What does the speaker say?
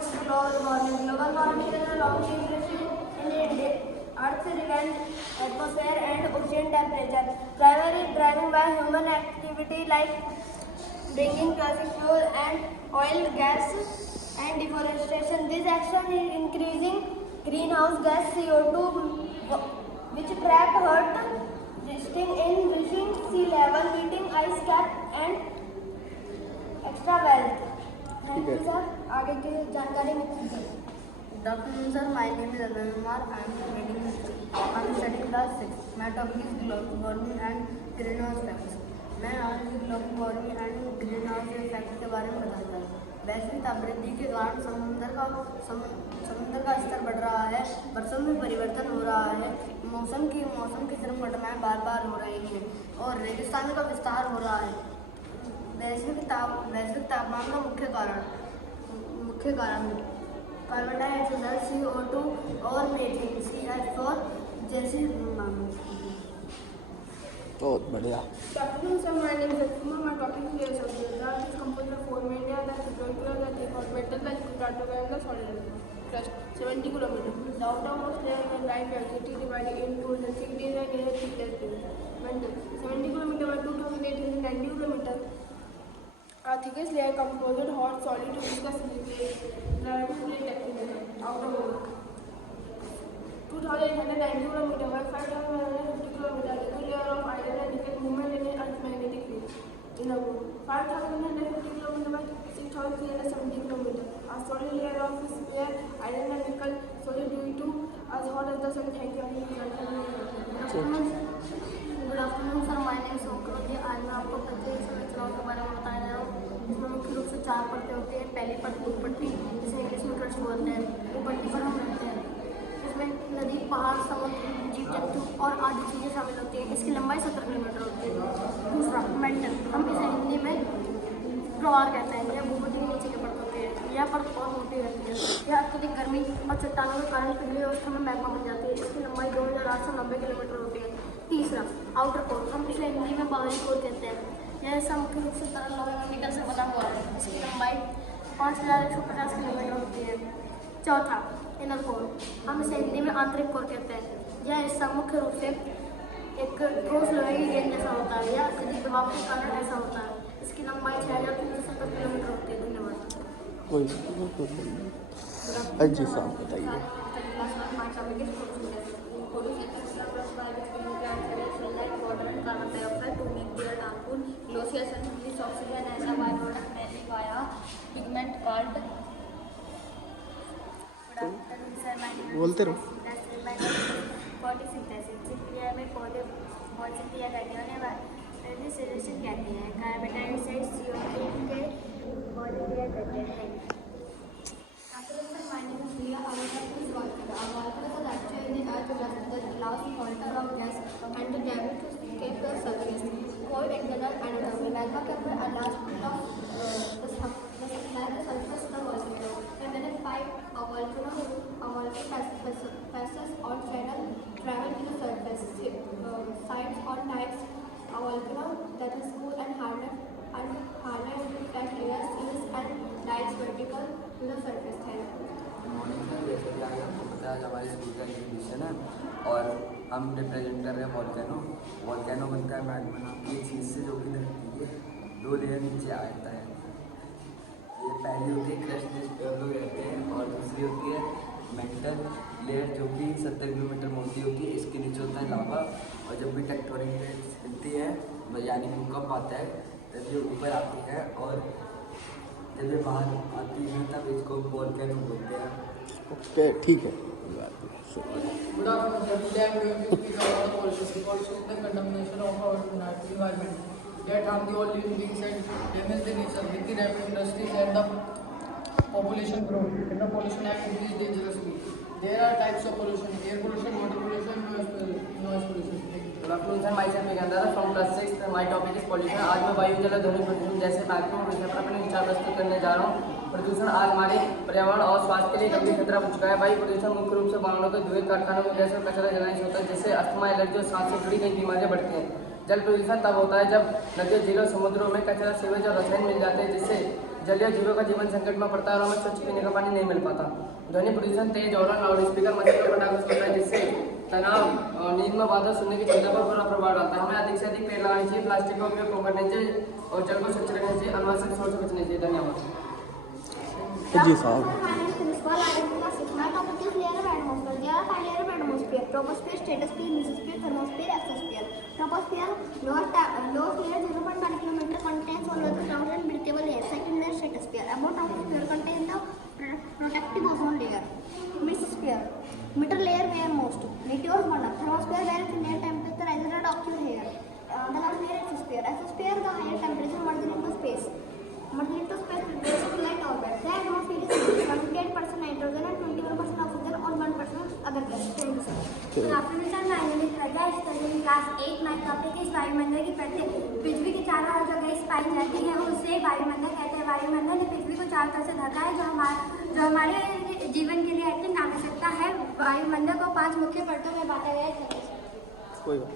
Global warming. Global warming is a long-term increase in Earth's land, atmosphere, and ocean temperature, primarily driven by human activity like bringing fossil fuel and oil, gas, and deforestation. This action is increasing greenhouse gas CO2, which trap hurt, resulting in rising sea level, heating ice cap, and extra wealth. Thank you, sir. आगे की जानकारी में Good afternoon, sir. My name is Adnan Kumar. I am studying class 6. My topic is global warming and greenhouse effects. मैं आज global warming and green house effect के बारे में बताना चाहूँगा। वैश्विक तापवृद्धि के कारण समुद्र का स्तर बढ़ रहा है, वर्षों में परिवर्तन हो रहा है, मौसम की चरम घटनाएं बार बार हो रही हैं और रेगिस्तान का विस्तार हो रहा है। वैश्विक तापमान का मुख्य कारण कार्बन डाइऑक्साइड, CO2 और मीथेन CH4 जैसी बहुत बढ़िया। Good afternoon, sir. My name is Kumar. My topic is layers of the earth is composed of four main layers: the circular, the continental, the equatorial, and the solid crust. 70 kilometers. The outermost layer is light density divided into the thick layer and the thickest layer. Mantle. 70 kilometers by 2,890 kilometers. Our thickest layer composed of hot, solid to viscous liquid. Plate tectonic. Outermost. 2,890 kilometers by 5,150 kilometers. Liquid layer of iron and nickel movement in Earth's magnetic field. Inner core. 5,150 kilometers by 6,370 kilometers. A solid layer of spare iron and nickel solid due to as hot as the sun. Thank you. Good afternoon sir. My name is Omkriti. आज मैं आपको प्रत्येक संरचनाओं के बारे में बताने जा रहा हूँ। इसमें मुख्य रूप से 4 परतें होती हैं। पहली परत भूपट्टी, जिसे इंग्लिश में क्रस्ट बोलते हैं। भूपट्टी पर हम रहते हैं। इसमें नदी, पहाड़, समुद्र, जीव जंतु और आदि चीज़ें शामिल होती हैं। इसकी लंबाई 70 किलोमीटर होती है। दूसरा मेंटल, हम इसे हिंदी में प्रवार कहते हैं। यह भूपट्टी के नीचे की परत होती है। यह परत बहुत मोटी रहती है। यह अत्यधिक गर्मी और चट्टानों के कारण पिघली अवस्था में मैग्मा बन जाती है। इसकी लंबाई 2890 किलोमीटर होती है। तीसरा आउटर कोर, हम इसे हिंदी में बाहरी कोर कहते हैं। यह हिस्सा मुख्य रूप से तरल लोहे और निकल से बना हुआ है। इसकी लंबाई 5150 किलोमीटर होती है। चौथा इनर कोर, हम इसे हिंदी में आंतरिक कोर कहते हैं। यह हिस्सा मुख्य रूप से एक ठोस लोहे की गेंद जैसा होता है। यह अत्यधिक दबाव के कारण ऐसा होता है। इसकी लंबाई 6370 किलोमीटर होती है। धन्यवाद। जी साहब बताइए। Carbon dioxide to make their harmful gaseous and release oxygen as a byproduct mainly via pigment called बोलते रहो। फोटोसिंथेसिस। जिस क्रिया में पौधे बहुत सी क्रिया करते हैं उन्हें रेडिएशन कहते हैं। कार्बन डाइऑक्साइड CO2 के पौधे क्रिया करते हैं। My name is Priya. Our topic is volcano. A volcano is a rupture in the earth that allows water or gas and the debris to escape the surface. Cold internal anatomy. Magma can be a large bit of the surface of the volcano. And then a volcano passes on travel to the surface. Sides on types. A volcano that is cool and harder with flat layers and lies vertical to the surface. Morning में जैसे कि आज आपको पता है हमारे school का exhibition है और हम रिप्रेजेंट कर रहे हैं वॉल्केनो बनता है मैग्मा नाम की चीज़ से, जो कि धरती के 2 लेयर नीचे आता है। ये पहली होती है क्रस्ट, जिस पर हम लोग रहते हैं, और दूसरी होती है मेंटल लेयर, जो कि 70 किलोमीटर मोटी होती है। इसके नीचे होता है लावा, और जब भी टेक्टोनिक प्लेट्स हिलती है यानी भूकंप आता है तब ये ऊपर आती है, और जब ये बाहर आती है तब इसको वॉल्केनो बोलते हैं। ओके ठीक है। Good afternoon, sir. Today I am going to speak about pollution. Pollution is the contamination of our environment that harm the all living beings and damage the nature. With the rapid industries and the population growth, and the pollution activities dangerously. There are types of pollution: air pollution, water pollution, noise pollution. Good afternoon, sir. Myself Vigandara from class 6. My topic is pollution. आज मैं वायु जल ध्वनि प्रदूषण जैसे महत्वपूर्ण विषय पर अपने विचार प्रस्तुत करने जा रहा हूँ। प्रदूषण आज हमारे पर्यावरण और स्वास्थ्य के लिए गंभीर खतरा बन चुका है। वायु प्रदूषण मुख्य रूप से वाहनों के धुएं, कारखानों में गैस और कचरा जलाने से होता है, जिससे अस्थमा, एलर्जी और सांस से जुड़ी कई बीमारियां बढ़ती हैं। जल प्रदूषण तब होता है जब नदियों, झीलों, समुद्रों में कचरा, सीवेज और रसायन मिल जाते हैं, जिससे जलीय जीवों का जीवन संकट में पड़ता है और हमें स्वच्छ पीने का पानी नहीं मिल पाता। ध्वनि प्रदूषण, तेज हॉर्न, लाउड स्पीकर, मशीनों पटाखों से होता है, जिससे तनाव और नींद में बाधा, सुनने की क्षमता पर बुरा प्रभाव डालता है। हमें अधिक से अधिक पेड़ लगाने चाहिए, प्लास्टिक का उपयोग कम करना चाहिए और जल को स्वच्छ रखना चाहिए, अनावश्यक शोर से बचना चाहिए। धन्यवाद। जी साहब। Troposphere, stratosphere, mesosphere, thermosphere, exosphere. Troposphere, lowest layer 0.1 km contains all the ground and breathable air. Second layer, stratosphere. Above troposphere contains the protective ozone layer. Mesosphere, middle layer where most meteors burn up. Thermosphere, where the air temperature rises and occur here. The last layer, exosphere. Exosphere, the higher temperature merging into space. Merging into space with basic light orbit. The atmosphere is 28% nitrogen and 21% oxygen or 1% other gas. Thank you, sir. Good afternoon, sir. My name is Pragya. I study in class 8. My topic is वायुमंडल की परतें। पृथ्वी के चारों ओर जो gas पाई जाती है उसे वायुमंडल कहते हैं। वायुमंडल ने पृथ्वी को चारों तरफ से ढका है, जो हमारे जीवन के लिए अत्यंत आवश्यकता है। वायुमंडल को 5 मुख्य परतों में बांटा गया है। कोई बात